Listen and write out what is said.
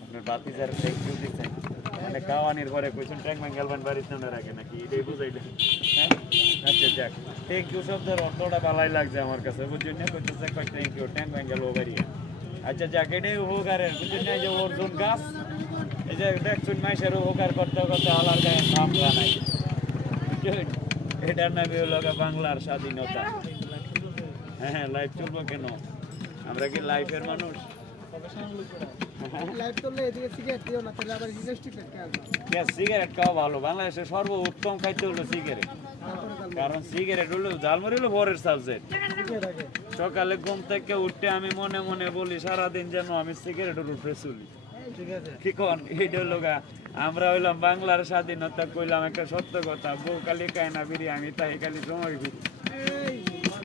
আপনার বাতিজার thank you দিচ্ছেন মানে খাওয়ানির পরে কোয়েশ্চেন ট্যাঙ্ক ব্যাঙ্গালবান বাড়ির সামনে রাখে নাকি এটাই বুঝাইলেন হ্যাঁ আচ্ছা যাক থ্যাংক ইউ শব্দের অর্থটা ভালোই লাগছে আমার কাছে বুঝছেন না কইতেছে কই থ্যাংক ইউ ট্যাঙ্ক ব্যাঙ্গাল ও বাড়িয়া আচ্ছা যাক এটাই উপকারের বুঝছেন না যে অর্জুন গাছ এই যে দেখছুন মাইসের উপকার করতে করতে আলার গায়ে মামলা নাই এটার নামে হলো বাংলার স্বাধীনতা হ্যাঁ লাইভ চলবো কেন আমরা কি লাইফের মানুষ সিগারেট খাওয়া ভালো বাংলাদেশের সর্বোত্তম খাইতে হলো সিগারেট কারণ সিগারেট হলো ঝালমুড়ি হলো পরের সাবজেক্ট সকালে ঘুম থেকে উঠতে আমি মনে মনে বলি সারাদিন যেন আমি সিগারেটের উপরে চলি কি কন এইটা হলো আমরা হইলাম বাংলার স্বাধীনতা কইলাম একটা সত্য কথা বউ কালি খায় না বিরিয়ানি তাই খালি সময়